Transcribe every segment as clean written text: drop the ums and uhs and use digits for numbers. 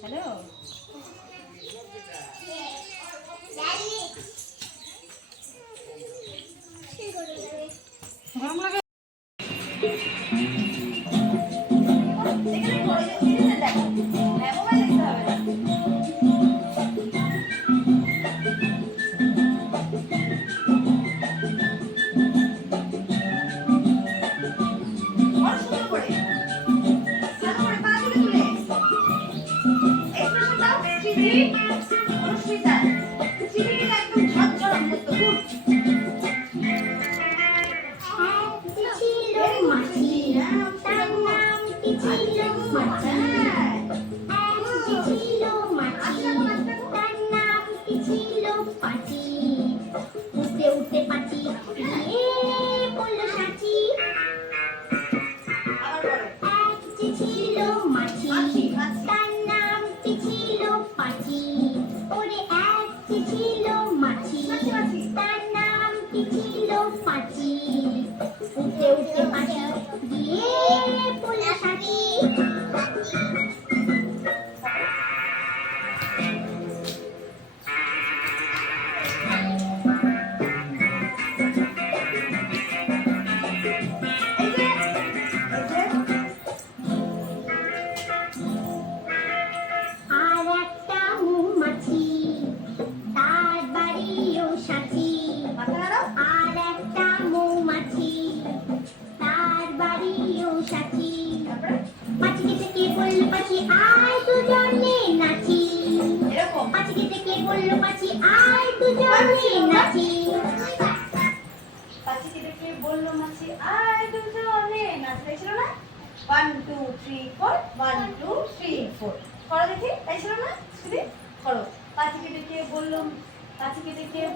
Hello গরম লাগে বললো মাছি আয় দুজনে নাচতে ছিল না 1 2 3 4 1 2 3 4 করো দেখি তাই ছিল না শুধু করো পাখিকে দেখে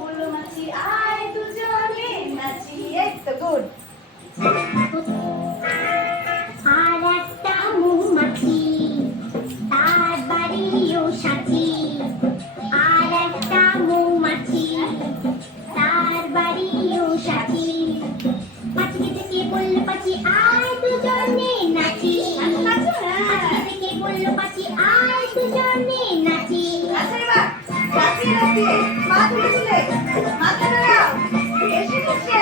বললো মাছি আয় দুজনে নাচি এই তো গুড আর একটা মৌমাছি তার বাড়িও সাথী আর একটা মৌমাছি তার বাড়িও সাথী পাখিকে দেখে বললো পাখি আয় দুজনে নাচি পাখিকে দেখে বললো পাখি আয় দুজনে নাচি মা তুলেছিলে মাথা নাড়াও এসে গেছে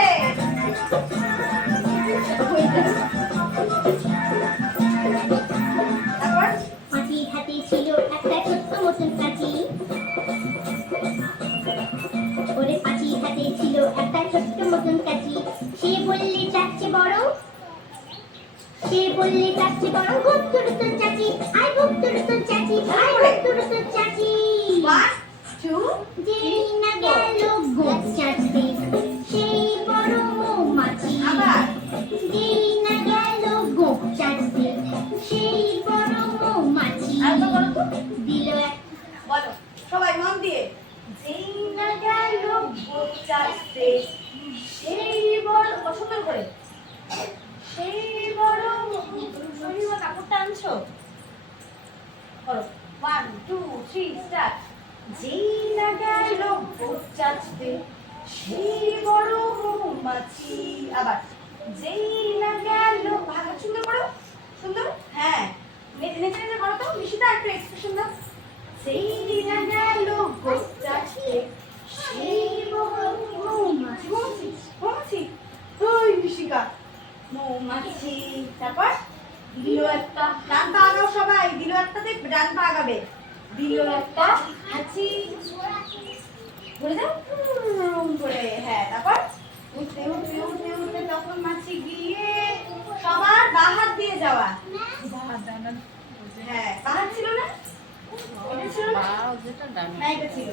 তারপর পাখির হাতে ছিল একটা ছোট্ট মতন কাঁচি ওরে পাখির হাতে ছিল একটা ছোট্ট মতন কাঁচি সে বললে চাচ্ছে বড় গুপ তুড়ুতুন চাচি আই গুপ তুড়ুতুন চাচি আই গুপ তুড়ুতুন চাচি 1 2 যেই না গেল গোপ চাচতে সেই বড় মৌমাছি আবার যেই না গেল গোপ চাচতে সেই বড় মৌমাছি আর তো বলো তো দিল বলো সবাই মন দিয়ে যেই না গেল গোপ চাচতে সেই বড় সুন্দর করে সেই বড় শরীর কাপড়টা আনছো করো 1 2 3 স্টার্ট যেই না গেল গোপ চাচতে সেই বড় মৌমাছি আবার যেই না গেল ভালো সুন্দর করো সুন্দর হ্যাঁ নেচে নেচে করো তো মিশিতা একটা এক্সপ্রেশন দাও যেই না গেল গোপ চাচতে সেই বড় মৌমাছি ওই মিশিকা মৌমাছি তারপর দিল একটা ডান পা আগাও সবাই দিল একটাতে ডান পা আগাবে দিল একটা হাঁচি বলে দাও করে হ্যাঁ তারপর উঠতে উঠতে উঠতে উঠতে তখন মাছি গিয়ে সবার বাঁ হাত দিয়ে যাওয়া হ্যাঁ বাঁ হাত ছিল না এটা ছিল না হ্যাঁ এটা ছিল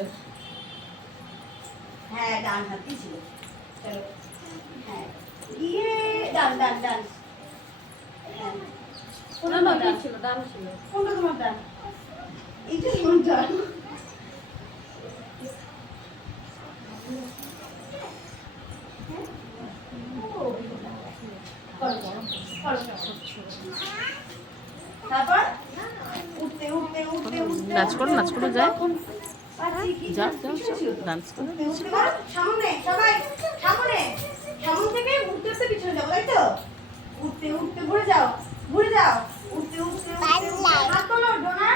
হ্যাঁ ডান হাতই ছিল চলো হ্যাঁ গিয়ে ডান ডান ডান কোনটা ডান ছিল কোনটা তোমার ডান এইটা তোমার ডান তারপর উঠতে উঠতে উঠতে নাচ করো যায় যাও ডান্স করো সামনে সবাই সামনে সামনে থেকে উঠতে উঠতে পিছনে যাবো তাই তো উঠতে উঠতে ঘুরে যাও ঘুরে যাও, উঠতে উঠতে উঠতে হাত তোলো ডোনা।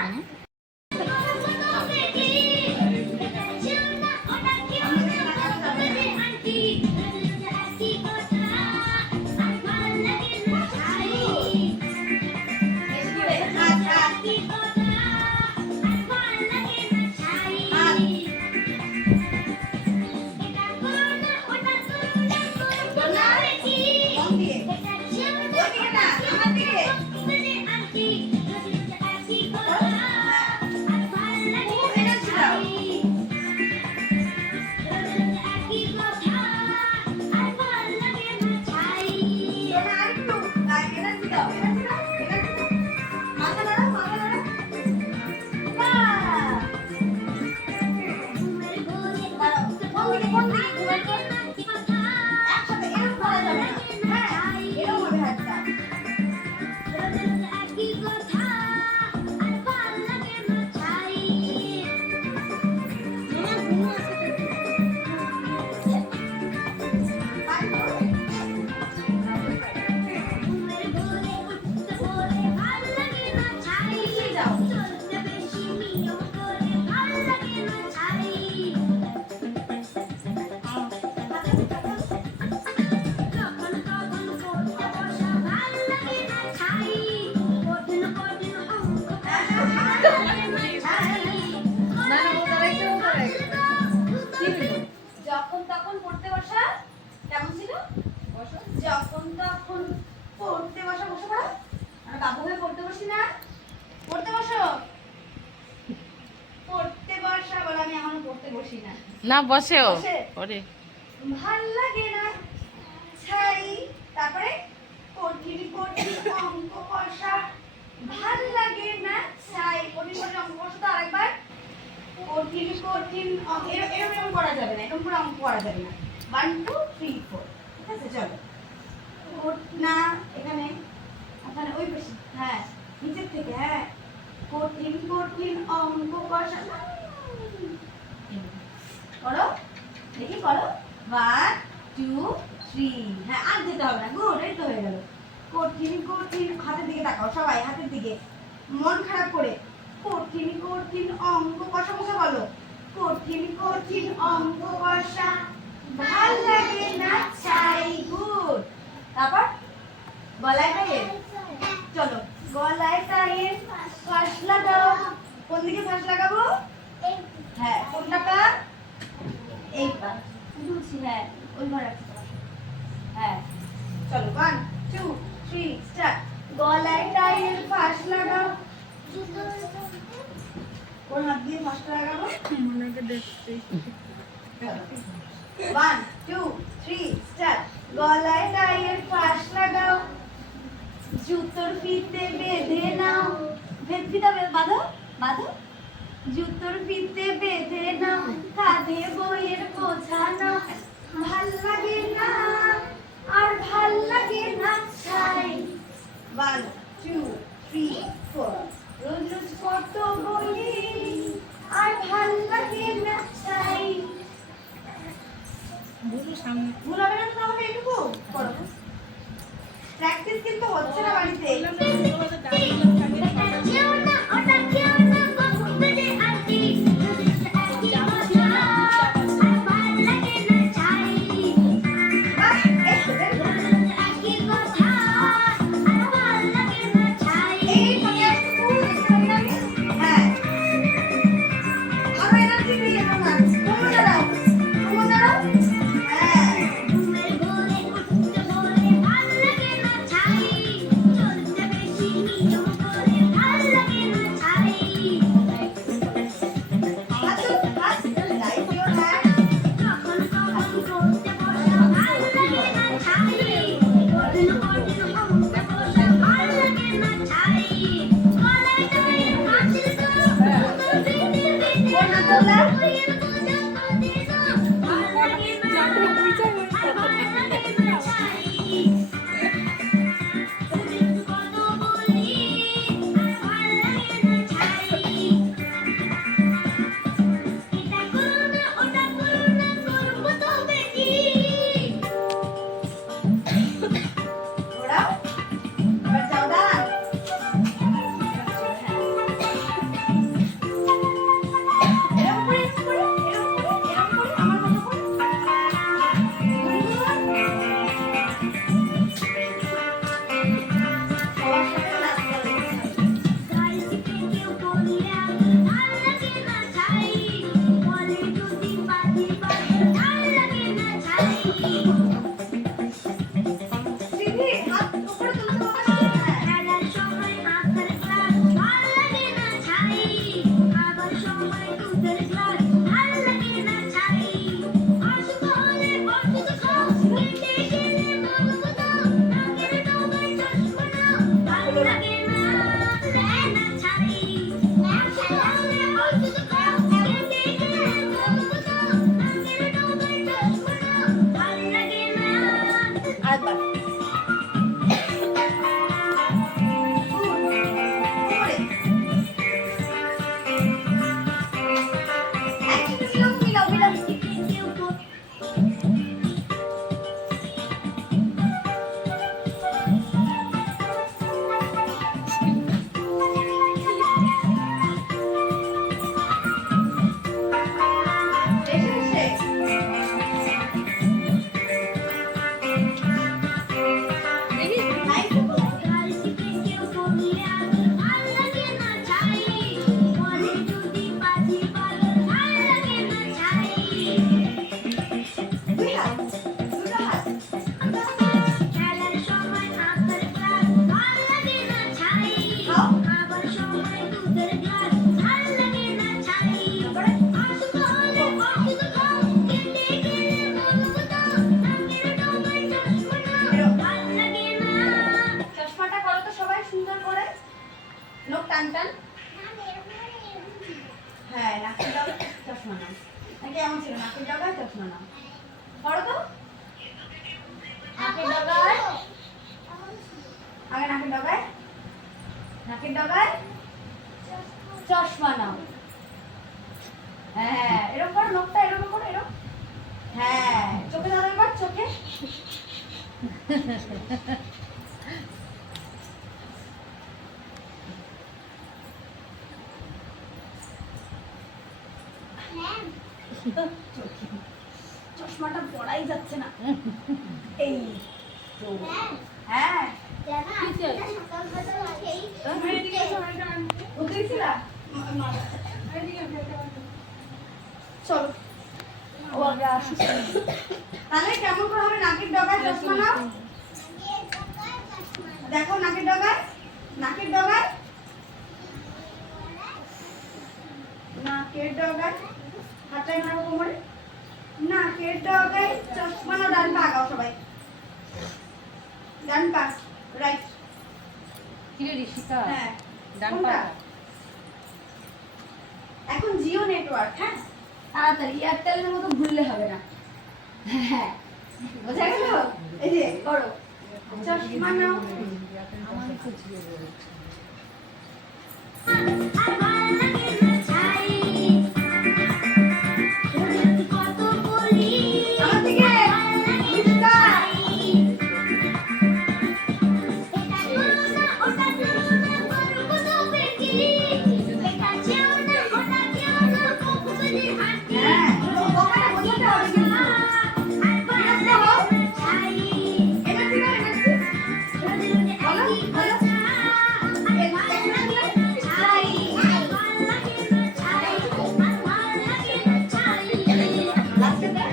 যখন তখন পড়তে বসা কেমন ছিল? যখন তখন পড়তে বসা, বসে পড়ো। আমরা বাবু হয়ে পড়তে বসি না? পড়তে বসো, পড়তে বসা বলে আমি এখনো পড়তে বসি না। না বসেও বসে? পরে ভাল লাগে না ছাই, তারপরে কঠিন কঠিন অঙ্ক কষা, ভাল লাগে না ছাই, কঠিন কঠিন অঙ্ক কষা। তো আরেকবার কঠিন কঠিন এরকম করা যাবে না, এরকম করে অঙ্ক করা যাবে না। 1 2 3 4, ঠিক আছে? চলো না এখানে ওখানে ওই পাশে, হ্যাঁ নিচের থেকে, হ্যাঁ কঠিন কঠিন অঙ্ক কষা করো, দেখি করো। 1 2 3, হ্যাঁ আর দিতে হবে না। গুড, এই তো হয়ে গেল। কঠিন কঠিন, হাতের দিকে তাকাও সবাই, হাতের দিকে, মন খারাপ করে। কঠিন কঠিন অঙ্ক কষা, বসে বলো কঠিন কঠিন অঙ্ক কষা, ভাল লাগে না ছাই। গুড। তারপর গলায় টাইয়ের, চলো গলায় টাইয়ের ফাঁস লাগাও। কোন দিকে ফাঁস লাগাবো? হ্যাঁ কোনটাকা? এইটা বুঝছি, হ্যাঁ ওই ঘরে আছে। হ্যাঁ চলো 1 2 3 স্টার্ট। গলায় টাইয়ের ফাঁস লাগাও। কোন হাত দিয়ে ফাঁসটা লাগাবো? 1 2 3 স্টার্ট। গলায় টাইয়ের ফাঁস লাগাও, জুতোর ফিতে বেঁধে নাও। ফিতা বাঁধো, বাঁধো। জুতোর ফিতে বেঁধে নাও, কাঁধে বইয়ের বোঝা নাও। ভাল লাগে না আর ভাল লাগে না ছাই। 1 2 3 4, রোজ রোজ কত বলি আর ভাল লাগে না ছাই। ভুল হবে না তো তাহলে এটুকু করো। প্র্যাকটিস কিন্তু হচ্ছে না বাড়িতে। সুন্দর করে, নখ টান টান। হ্যাঁ, নাকের ডগায় চশমা নাও। নাকি এমন ছিল, নাকের ডগায় চশমা নাও। করো তো। নাকের ডগায়, আগে নাকের ডগায়, নাকের ডগায় চশমা নাও। হ্যাঁ, এরকম করো, নখটা এরকম করো, এরকম। হ্যাঁ, চোখে ধরো এবার, চোখে। চশমাটা পড়াই যাচ্ছে না। এই তো। হ্যাঁ, উঠেছিলা? চলো, ও আগে আসুক। তাহলে কেমন করে হবে? নাকের ডগায় চশমা নাও। দেখো নাকের ডগায়, নাকের ডগায়, নাকের ডগায়, হাতটাই মারো কোমরে। নাকের ডগায় চশমা নাও। ডান পা আগাও সবাই, ডান পা, রাইট। কিরে ঋষিকা, হ্যাঁ, ডান কোনটা? পা। এখন জিও নেটওয়ার্ক, হ্যাঁ তাড়াতাড়ি, এয়ারটেলের মতো ভুললে হবে না। হ্যাঁ, বোঝা গেল? এই যে করো, চশমা নাও। আমার থেকে মিষ্টা। হ্যাঁ, ওখানে বোঝাতে হবে কিন্তু। বিরক্ত হও। এনার্জি নাও, এনার্জি। বলো, বলো। লাস্টে দাও।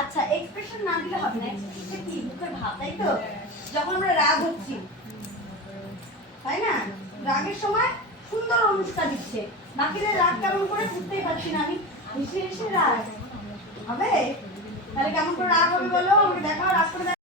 আচ্ছা, এক্সপ্রেশন না দিলে হবে না। এক্সপ্রেশন কি মুখের ভাব, তাই তো? যখন আমরা রাগ হচ্ছি, তাই না? রাগের সময় সুন্দর অনুষ্কা দিচ্ছে। বাকিদের রাগ কেমন করে বুঝতেই পারছি না আমি। হেসে হেসে রাগ হবে। তাহলে কেমন করে রাগ হবে বলো, আমাকে দেখাও, রাগ করে দেখাও।